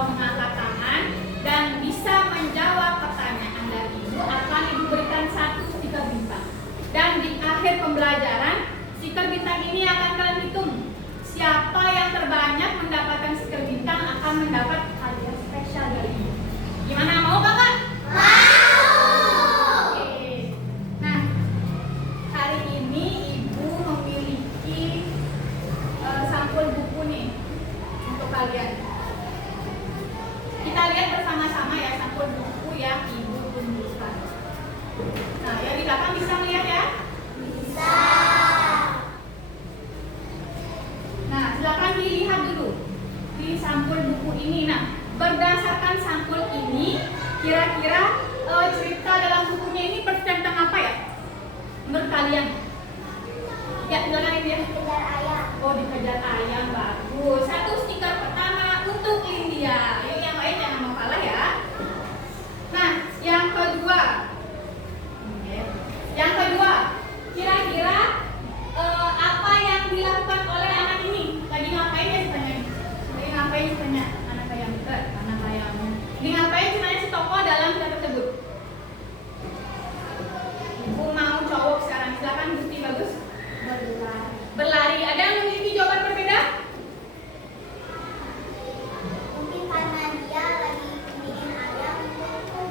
atau mengangkat tangan dan bisa menjawab pertanyaan dari ibu akan ibu berikan 1 stiker bintang. Dan di akhir pembelajaran, stiker bintang ini akan kalian hitung. Siapa yang terbanyak mendapatkan stiker bintang akan mendapat hadiah spesial dari ibu. Gimana, mau kakak? Mau. Oke. Nah, hari ini ibu memiliki sampul buku nih untuk kalian. Kita lihat bersama-sama ya sampul buku yang ibu tunjukkan. Nah, yang di belakang bisa melihat ya? Bisa. Nah, silakan dilihat dulu di sampul buku ini. Nah, berdasarkan sampul ini, kira-kira cerita dalam bukunya ini tentang apa ya? Menurut kalian? Ya, silakan ibu ya. Dikejar ayam. Oh, dikejar ayam, bagus. 1 stiker pertama untuk India. Yuk, yang lain jangan mau kalah ya. Nah, yang kedua. Yang kedua, kira-kira apa yang dilakukan oleh anak ini? Lagi ngapain ya sebenarnya? Lagi ngapain sebenarnya? Anak ayam dekat, anak ayamnya. Lagi ngapain sebenarnya si tokoh dalam cerita tersebut? Ibu mau cowok sekarang, silakan Gusti, bagus. Berlari. Ada yang memiliki jawaban berbeda? Mungkin karena dia lagi bikin ayam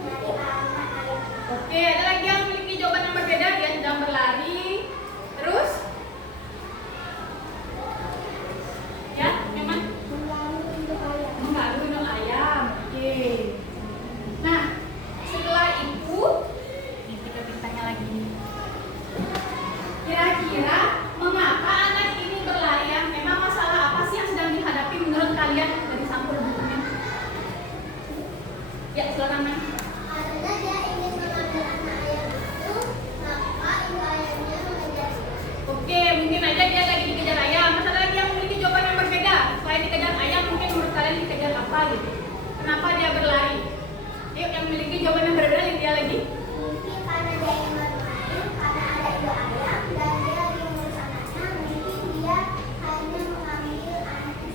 dari anak ayam. Oke, ada lagi yang memiliki jawaban yang berbeda? Dia sedang berlari. Terus? Ya, memang Mengganggu induk ayam. mengganggu induk ayam. Oke. Nah, setelah itu, ini kita bintangnya lagi. Kira-kira mengapa anak ini berlari? Memang masalah apa sih yang sedang dihadapi menurut kalian dari sampul bukunya? Ya, silakan Mas. Karena dia ingin mengambil anak ayam itu, maka induk ayamnya mengejar dia. Oke, mungkin aja dia lagi dikejar ayam. Masa ada lagi yang memiliki jawaban yang berbeda? Selain dikejar ayam, mungkin menurut kalian dikejar apa gitu? Kenapa dia berlari? Yuk, yang memiliki jawaban yang berbeda, dia lagi. Mungkin karena dia ingin bermain, karena ada induk ayam dan dia lagi mengurus anaknya, mungkin dia hanya mengambil anaknya.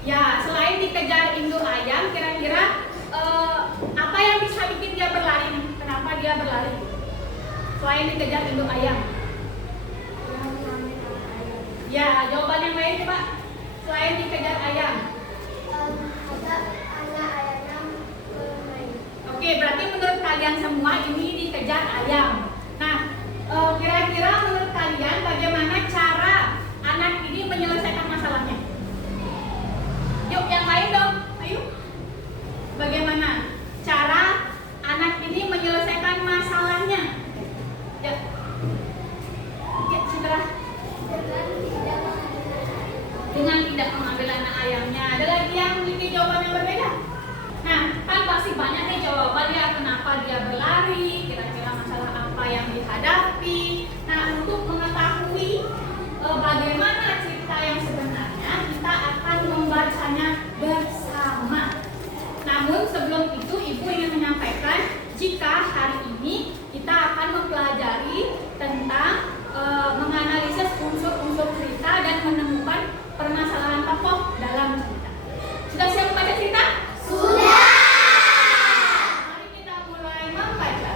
Ya, selain dikejar induk ayam, kira-kira apa yang bisa bikin dia berlari nih? Kenapa dia berlari? Selain dikejar induk ayam. Dia mengambil anak ayam. Ya, jawaban yang lain coba. Selain dikejar ayam. Ada anak ayamnya bermain. Oke, berarti menurut kalian semua ini dikejar ayam. Nah, kira-kira menurut kalian bagaimana cara anak ini menyelesaikan masalahnya? Yuk, yang lain dong. Ayo. Bagaimana cara anak ini menyelesaikan masalahnya? Ya. Ya, Citra. Dengan tidak mengambil anak ayamnya. Ada lagi yang memiliki jawaban yang berbeda? Nah, kan pasti banyak nih jawaban ya kenapa dia berlari, kira-kira masalah apa yang dihadapi. Nah, untuk mengetahui bagaimana cerita yang sebenarnya, kita akan membacanya bersama. Namun sebelum itu, Ibu ingin menyampaikan jika hari ini kita akan mempelajari tentang menganalisis unsur-unsur cerita dan menemukan permasalahan tokoh dalam cerita. Sudah siap membaca cerita? Sudah. Mari kita mulai membaca.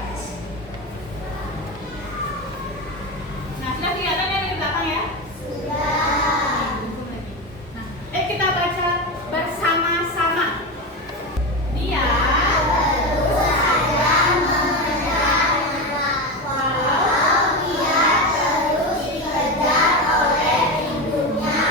Nah, sudah kelihatan ya di belakang ya? Sudah. Nah, kita baca bersama-sama. Dia Kalau dia terus dikejar oleh induknya,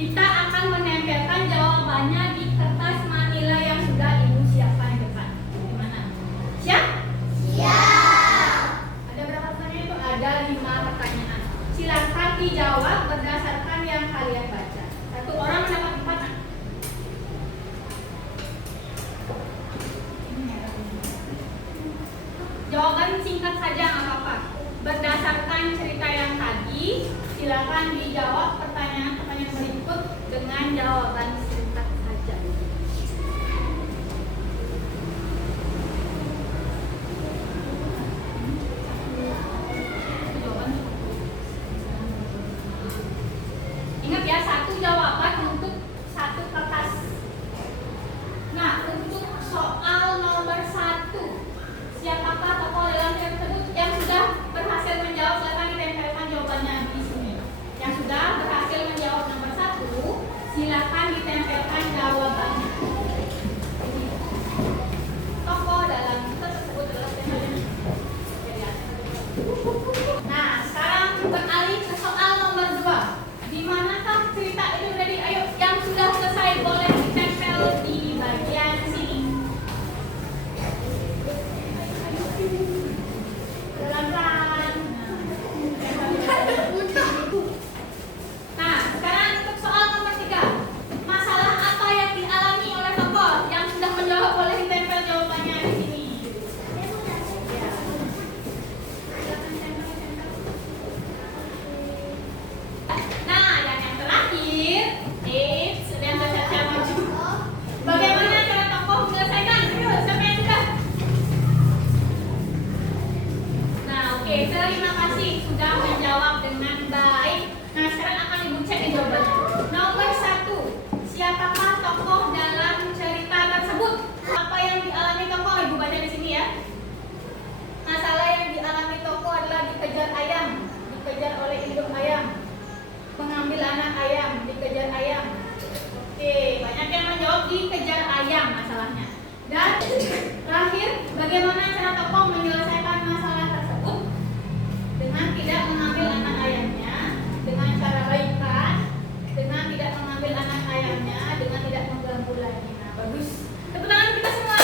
kita akan menempelkan jawabannya di kertas manila yang sudah ibu siapkan di depan. Gimana? Siap? Siap. Ada berapa pertanyaan itu? Ada 5 pertanyaan. Silakan dijawab berdasarkan yang kalian baca. Satu orang mendapat 4. Jawaban singkat saja nggak apa-apa. Berdasarkan cerita yang tadi, silakan dijawab pertanyaan-pertanyaan berikut dengan jawaban singkat saja. Ingat ya, 1 jawaban untuk 1 kertas. Nah, untuk soal nomor 1, siapakah tokoh dalam film tersebut yang sudah berhasil menjawab? Silakan ditempelkan jawabannya di sini. Yang sudah berhasil menjawab nomor 1, silakan ditempelkan jawabannya. Tokoh dalam tersebut adalah siapa? Nah, sekarang beralih ke soal nomor 2. Di manakah cerita itu tadi? Ayo, yang sudah selesai boleh ditempel di bagian sini. Pelan-pelan. Nah, sekarang untuk soal nomor 3. Masalah apa yang dialami oleh tokoh? Yang sudah menjawab boleh ditempel jawabannya di sini. Nah, yang terakhir, sudah siap-siap maju. Bagaimana cara tokoh menyelesaikan? Ayo, siapa yang sudah? Nah, oke, terima kasih sudah menjawab dengan baik. Nah, sekarang akan ibu cek jawabannya. Nomor 1, siapakah tokoh dalam cerita tersebut? Apa yang dialami tokoh? Ibu baca di sini ya. Masalah yang dialami tokoh adalah dikejar ayam, dikejar oleh induk ayam, mengambil anak ayam, dikejar ayam. Oke, banyak yang menjawab dikejar ayam masalahnya. Dan terakhir, bagaimana cara tokoh menyelesaikan masalah tersebut? Dengan tidak mengambil anak ayamnya, dengan cara baikan, dengan tidak mengambil anak ayamnya, dengan tidak mengganggu lagi. Nah, bagus. Tepuk tangan kita semua.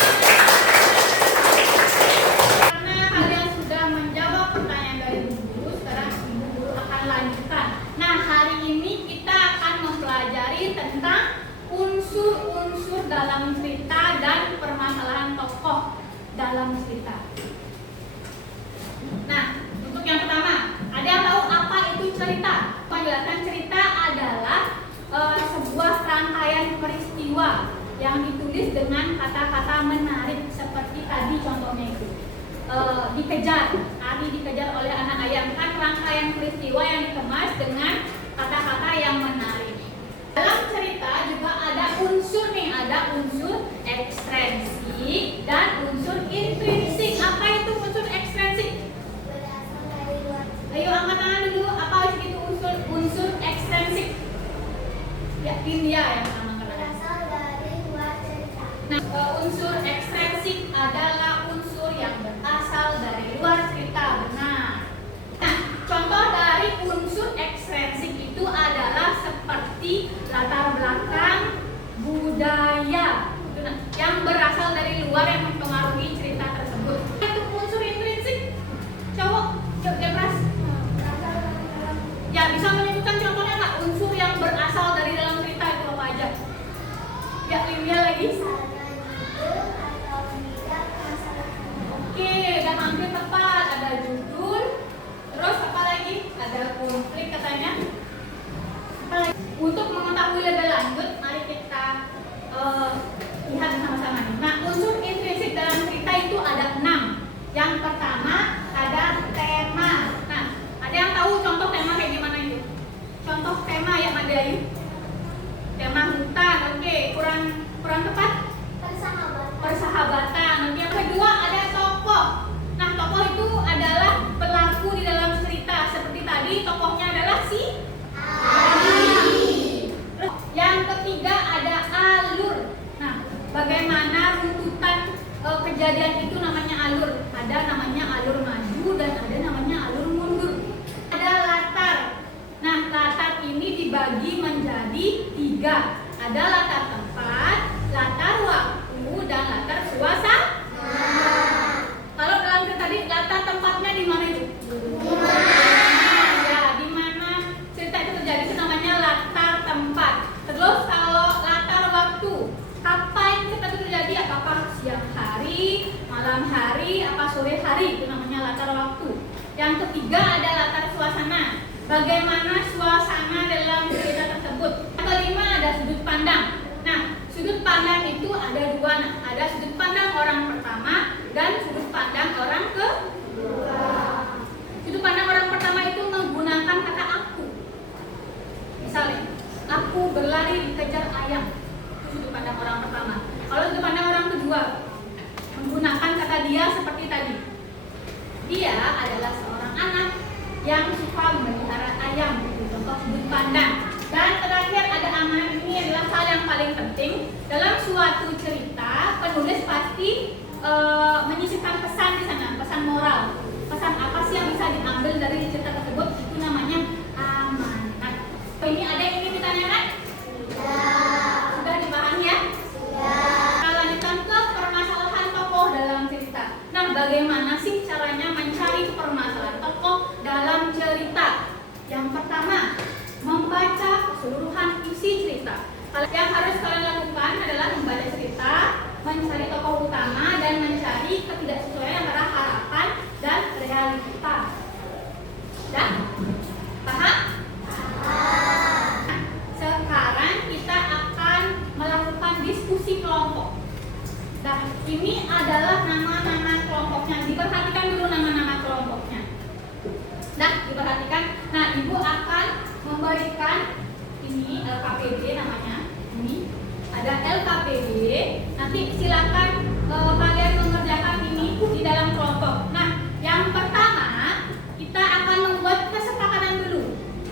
Karena kalian sudah menjawab pertanyaan dari Bu Guru, sekarang Ibu Guru akan lanjutkan. Nah, hari ini kita akan mempelajari tentang unsur-unsur dalam cerita dan permasalahan tokoh dalam cerita. Nah, untuk yang pertama, ada yang tahu apa itu cerita? Penjelasan cerita adalah sebuah rangkaian peristiwa yang ditulis dengan kata-kata menarik seperti tadi contohnya itu. Dikejar, Ari dikejar oleh anak ayam, kan rangkaian peristiwa yang dikemas dengan kata-kata yang menarik. Dalam cerita juga ada unsur nih, ada unsur ekstrinsik dan unsur intrinsik. Apa itu unsur ekstrinsik? Berasal dari luar. Ayo angkat tangan dulu. Apa itu unsur ekstrinsik? Ya, India yang pertama kata. Berasal dari luar cerita. Nah, unsur ekstrinsik adalah unsur yang berasal dari luar cerita. Benar. Nah, contoh dari unsur ekstrinsik itu adalah seperti latar belakang, budaya, yang berasal dari luar yang mempengaruhi cerita tersebut. Itu unsur intrinsik. Cowok, Depras. Ya, bisa menyebutkan contohnya nggak? Unsur yang berasal dari dalam cerita itu apa aja? Ya, Livia lagi. Atau tidak masalah. Oke, udah hampir tepat. Ada judul. Terus apa lagi? Ada konflik katanya. Apa lagi? Untuk mengetahui lebih lanjut, mari kita lihat sama-sama nih. Nah, unsur intrinsik dalam cerita itu ada 6. Yang pertama ada tema. Nah, ada yang tahu contoh tema kayak gimana itu? Contoh tema ya, Made Ayu? Tema hutan, oke. Kurang tepat? Persahabatan. Nanti yang kedua ada tokoh. Nah, tokoh itu adalah pelaku di dalam cerita. Seperti tadi, tokohnya adalah si Ari. Yang ketiga ada alur. Nah, tiga. Ada latar tempat, latar waktu, dan latar suasana. Kalau dalam cerita tadi latar tempatnya di mana itu? Ya, di mana cerita itu terjadi itu namanya latar tempat. Terus kalau latar waktu, kapan cerita itu terjadi? Apakah siang hari, malam hari, apa sore hari? Itu namanya latar waktu. Yang ketiga ada latar suasana. Bagaimana suasana dalam cerita tersebut? Yang kelima ada sudut pandang. Nah, sudut pandang itu ada dua. Nah, ada sudut pandang orang pertama dan sudut pandang orang kedua. Sudut pandang orang pertama itu menggunakan kata aku. Misalnya, aku berlari dikejar ayam. Itu sudut pandang orang pertama. Kalau sudut pandang orang kedua, menggunakan kata dia seperti tadi. Dia adalah seorang anak yang suka memelihara ayam. Itu contoh sudut pandang. Dan terakhir ada amanat. Ini adalah hal yang paling penting dalam suatu cerita. Penulis pasti menyisipkan pesan di sana, pesan moral. Pesan apa sih yang bisa diambil dari cerita tersebut? Itu namanya amanat. Ini ada yang ingin ditanyakan? Sudah dipahami ya? Kita lanjutkan ke permasalahan tokoh dalam cerita. Nah, bagaimana sih caranya mencari permasalahan tokoh dalam cerita? Yang pertama, membaca keseluruhan isi cerita. Yang harus kalian lakukan adalah membaca cerita, mencari tokoh utama, dan mencari ketidaksesuaian antara harapan dan realita. Dan paham? Nah, sekarang kita akan melakukan diskusi kelompok. Nah, ini adalah nama-nama kelompoknya. Diperhatikan dulu nama-nama kelompoknya. Nah, diperhatikan. Nah, ibu akan memberikan ini LKPD namanya. Ini ada LKPD. Nanti silakan kalian mengerjakan ini di dalam kelompok. Nah, yang pertama kita akan membuat kesepakatan dulu.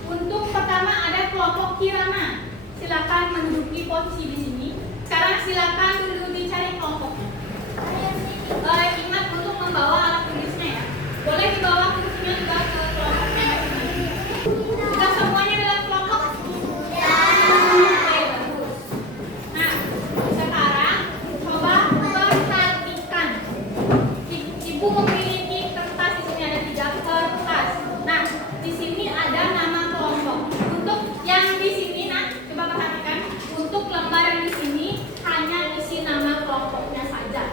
Untuk pertama ada kelompok Kirana. Silakan menduduki posisi di sini. Sekarang silakan dulu dicari kelompoknya. Ingat untuk membawa alat tulisnya ya. Boleh dibawa kursinya juga ke kelompoknya. Sudah semuanya dalam kelompok? Ya. Oke, bagus. Nah, sekarang coba perhatikan. Ibu memiliki kertas. Di sini ada 3 kertas. Nah, di sini ada nama kelompok. Untuk yang di sini, nah, coba perhatikan. Untuk lembar yang di sini hanya isi nama kelompoknya saja.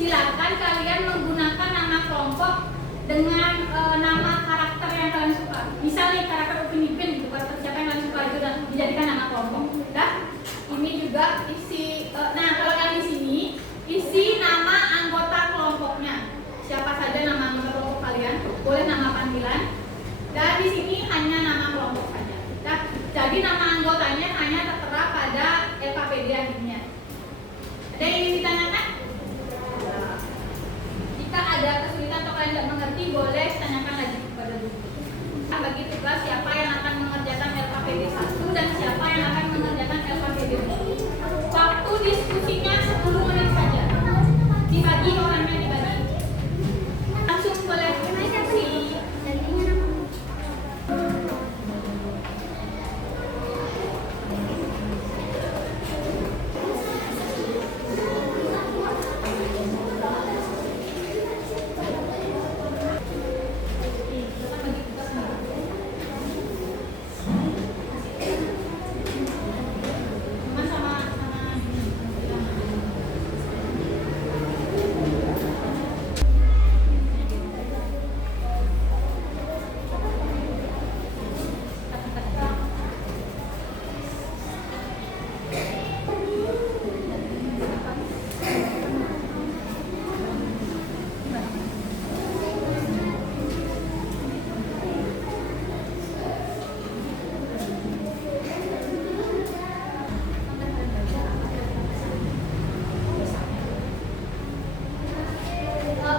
Silakan kalian menggunakan nama kelompok dengan nama karakter yang kalian suka. Misalnya karakter Upin Ipin, gitu, karakter siapa yang kalian suka itu dan dijadikan nama kelompok. Dah, ini juga isi. Nah, kalau yang di sini isi nama anggota kelompoknya. Siapa saja nama anggota kelompok kalian, boleh nama panggilan. Dan di sini hanya nama kelompok saja. Dah, jadi nama anggotanya hanya tertera pada LKPD akhirnya. Ada yang ingin ditanyakan? Jika ada kesulitan atau kalian tidak mengerti, boleh tanyakan lagi kepada guru. Bagi tugas siapa yang akan mengerjakan LKPD 1 dan siapa yang akan mengerjakan LKPD 2. Waktu diskusinya 10 menit saja. Dibagi orangnya dibagi. Langsung boleh diskusi.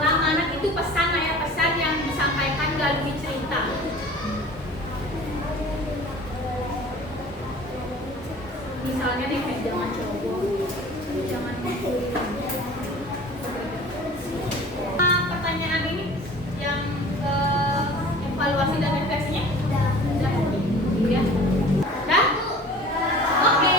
Amanat itu pesan ya, pesan yang disampaikan melalui cerita. Misalnya nih, jangan ceroboh, jangan mukul. Nah, pertanyaan ini yang evaluasi dan refleksinya udah ya. Dah? Oke,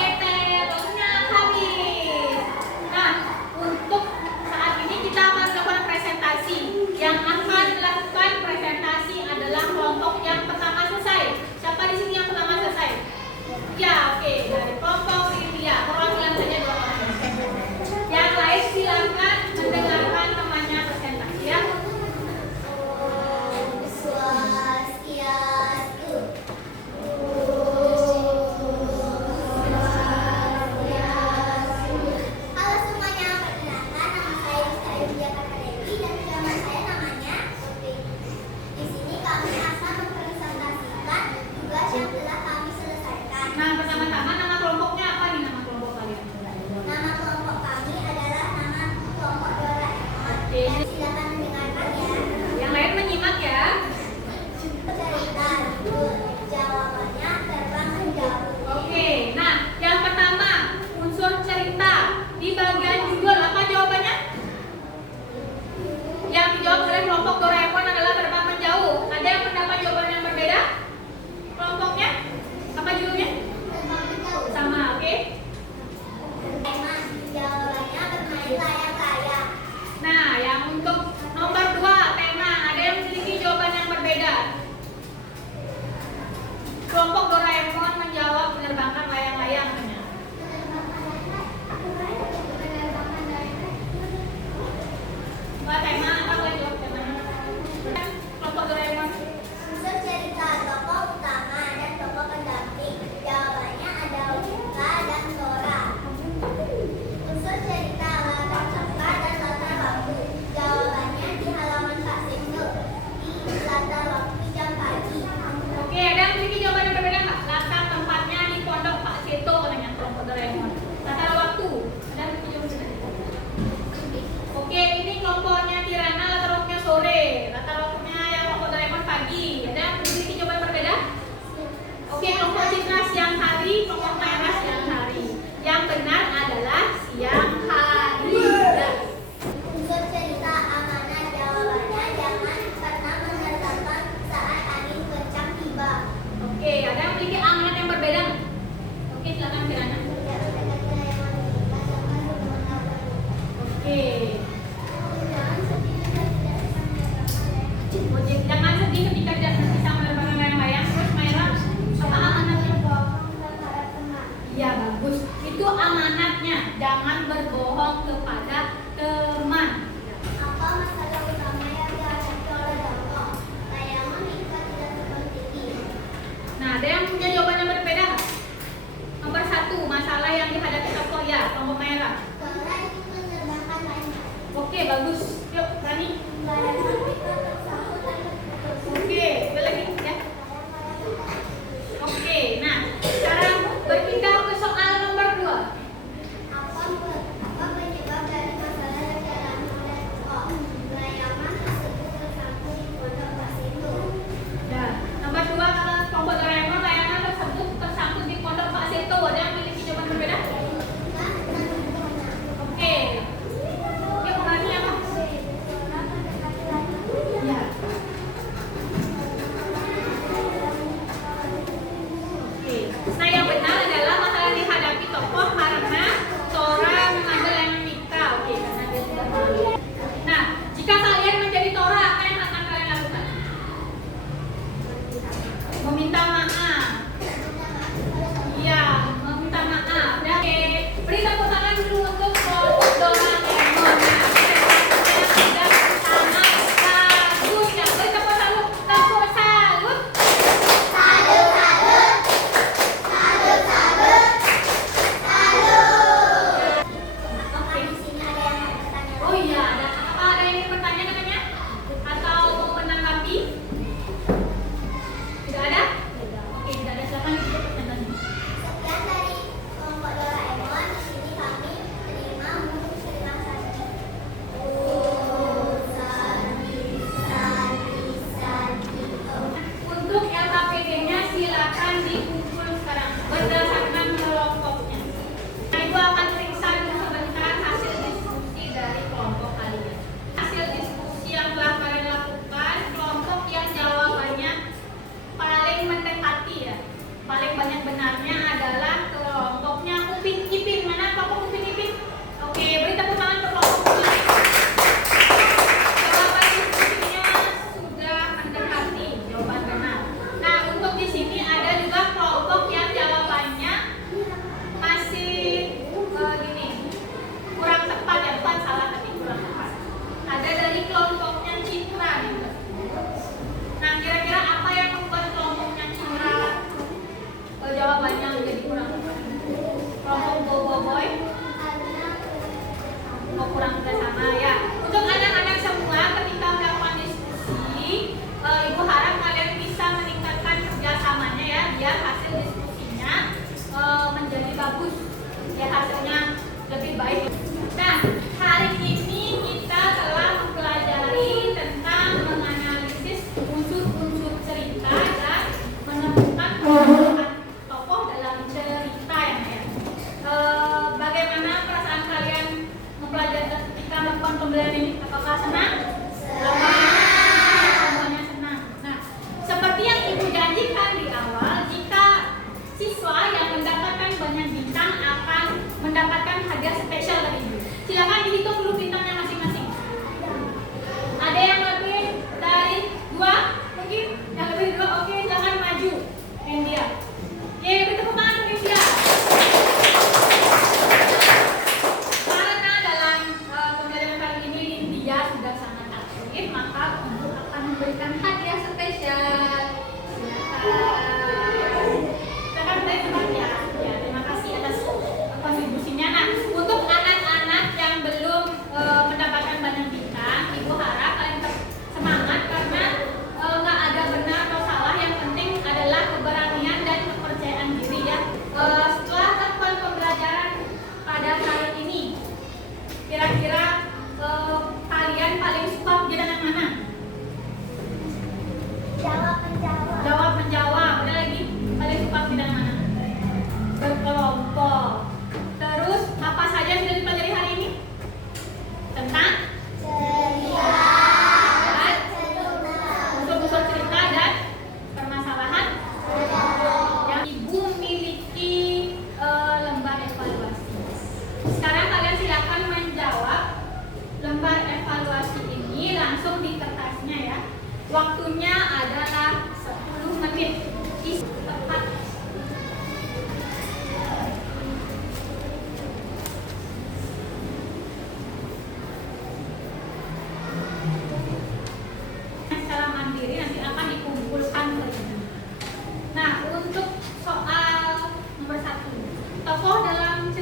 Citra siang hari, kelompok merah siang hari. Yang benar adalah siang hari. Ya. Unsur cerita amanah jawabannya jangan pernah menertapan saat angin kencang tiba. Oke, ada yang memiliki amanat yang berbeda nggak? Oke, silakan Kirana. Oke. Jangan sedih ketika tidak bisa menerbangkan layang-layang. Terus Maira, apa amanatnya? Iya, bagus. Itu amanatnya. Jangan berbohong kepada teman. Apa masalah utama yang dihadapi oleh Doko? Layangan Ika tidak terbang tinggi. Nah, ada yang punya jawaban yang berbeda nggak? Nomor 1, masalah yang dihadapi Doko ya, kelompok merah. Karena itu menerbangkan layang. Oke, bagus. Yuk, Rani. Layangan Ika tersangkut dan terputus. Oke, coba lagi ya. Oke, nah sekarang berpindah ke soal nomor 2. Apa penyebab dari masalah yang dialami oleh Doko? Layangan tersebut tersangkut di pondok pasir. Nah, nomor 2 kalau kelompok Doraemon layangan tersebut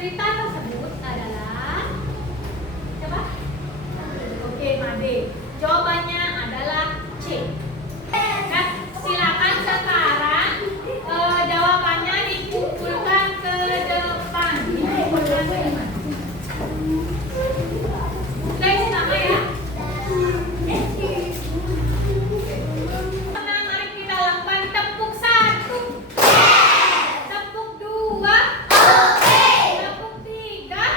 cerita tersebut adalah siapa? Oke, Made. Jawabannya adalah C. Nah, silakan sekarang jawabannya dikumpulkan ke depan. Dikumpulkan ke depan. Guys, sama ya. Nah, mari kita lakukan tepuk 1. Tepuk 2. Tepuk 3.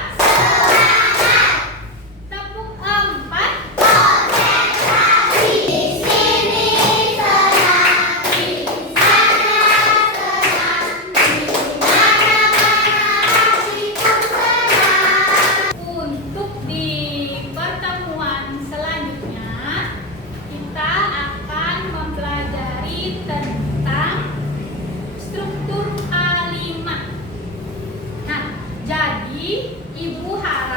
Tepuk 4. Untuk di pertemuan selanjutnya kita akan mempelajari tentang struktur kalimat. Nah, jadi Ibu harap